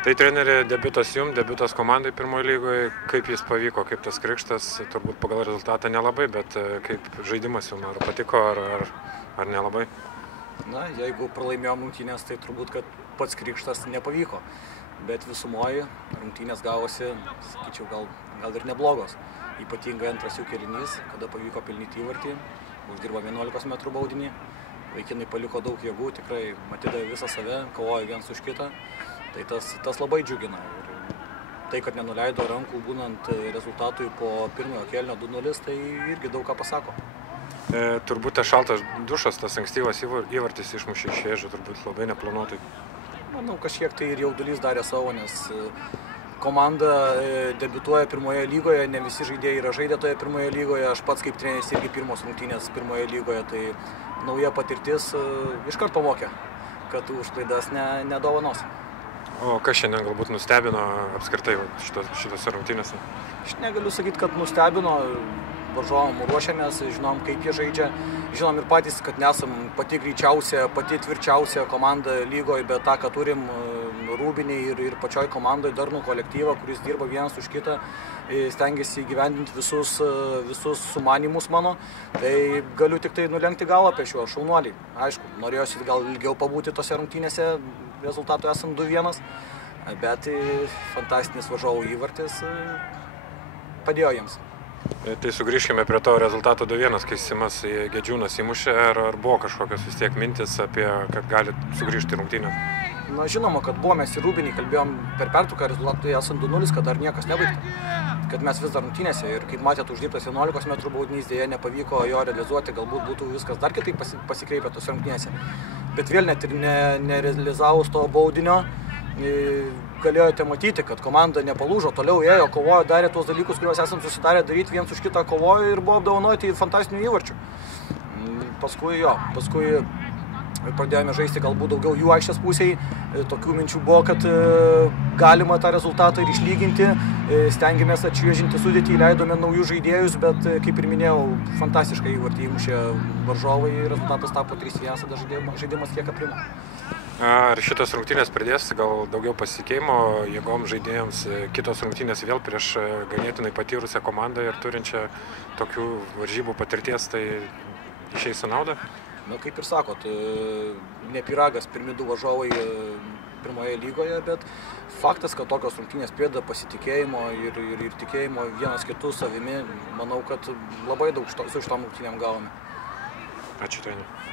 Tai treneri, debiutas jums, debiutas komandai pirmoje lygoje, kaip jis pavyko, kaip tas krikštas, turbūt pagal rezultatą nelabai, bet kaip žaidimas jums, ar patiko, ar nelabai? Na, jeigu pralaimėjom rungtynės, tai turbūt, kad pats krikštas nepavyko, bet visumoje rungtynės gavosi, sakyčiau, gal ir neblogos. Ypatingai antras jų kėlinys, kada pavyko pelnyti įvartį, uždirbo 11 metrų baudinį, vaikinai paliko daug jėgų, tikrai matydavo visą save, kovojo viens už kitą. Tai tas labai džiugina. Ir tai, kad nenuleido rankų būnant rezultatui po pirmojo kėlinio 2-0, tai irgi daug ką pasako. Turbūt tas šaltas dušas, tas ankstyvas įvartis išmušė iš vėžių, turbūt labai neplanuotai. Manau, kažkiek tai ir jaudulys darė savo, nes komanda debiutuoja pirmoje lygoje, ne visi žaidėjai yra žaidę toje pirmoje lygoje, aš pats kaip treneris irgi pirmos rungtynės pirmoje lygoje, tai nauja patirtis iškart pamokė, kad už klaidas nedovanos. O kas šiandien galbūt nustebino apskritai šitose rungtynėse? Aš negaliu sakyti, kad nustebino. Varžovom ruošiamės, žinom, kaip jie žaidžia. Žinom ir patys, kad nesam pati greičiausia, pati tvirčiausia komanda lygoje, bet tą, ką turim Rūbiniai ir pačioj komandoje darnų kolektyvą, kuris dirba vienas už kitą, stengiasi įgyvendinti visus sumanymus mano. Tai galiu tik tai nulenkti galą apie šiuo šaunuolį. Aišku, norėjosi gal ilgiau pabūti tose rungtynėse, rezultatų esam 2-1, bet fantastinis varžovų įvartis padėjo jiems. Tai sugrįžkime prie to rezultato 2-1, kai Simas Gedžiūnas įmušė, ar buvo kažkokios vis tiek mintis apie, kad gali sugrįžti rungtynės? Na, žinoma, kad buvo, mes ir Rūbinį kalbėjom per pertrauką, rezultatai esant 2-0, kad dar niekas nebaigta, kad mes vis dar rungtynėse ir kaip matėt, uždirbtas 11 metrų baudinys, dėja nepavyko jo realizuoti, galbūt būtų viskas dar kitaip pasikreipę tose rungtynėse, bet vėl net ir nerealizavus to baudinio, galėjote matyti, kad komanda nepalūžo, toliau ėjo, kovojo, darė tuos dalykus, kuriuos esam susitarę daryti, viens už kitą kovojo ir buvo apdovanoti fantastinių įvarčių. Paskui pradėjome žaisti galbūt daugiau jų aikštės pusėj, tokių minčių buvo, kad galima tą rezultatą ir išlyginti, stengiamės atšviežinti sudėtį, leidome naujus žaidėjus, bet kaip ir minėjau, fantastiškai įvartį įmušė varžovai, rezultatas tapo 3-1, tada žaidimas kiek aprimo. Ar šitos rungtynės pridės gal daugiau pasitikėjimo jėgom žaidėjams, kitos rungtynės vėl prieš ganėtinai patyrusią komandą ir turinčią tokių varžybų patirties, tai išeis su nauda? Na, kaip ir sakot, ne pyragas pirmi 2 varžovai pirmoje lygoje, bet faktas, kad tokios rungtynės prideda pasitikėjimo ir tikėjimo vienas kitų savimi, manau, kad labai daug su šitom rungtynėm gavome. Ačiū, treneri.